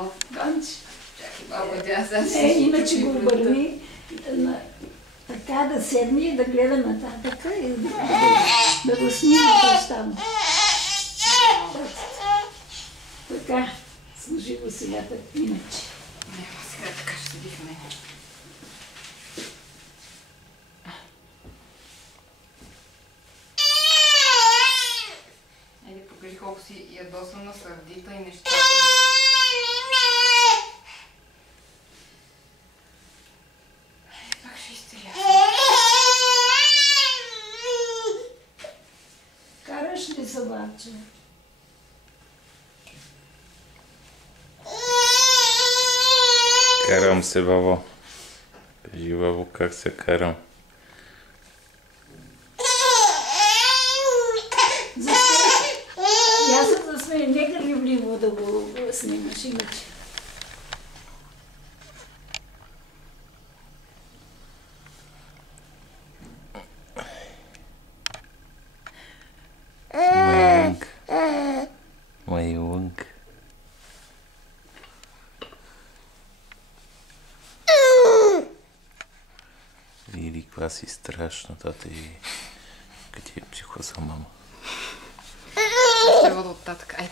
Но... Донче. Чакай малко, тя сега си... Иначе го обърни, така да седне и да гледа нататък и да го снима това става. Така, служи го сега пък иначе. Няма сега така ще дихне. Еди, покажи колко си ядосана, сърдита и нещастна. Пак ще изстреля. Караш ли собаче? Карам се, бабо. Кажи, бабо, как се карам. Я се засмея, нека любливо да го снимаш иначе. Моя лънка. Види каква си страшна, тата и къде е психоза, мама. Ще вода от татък, айде.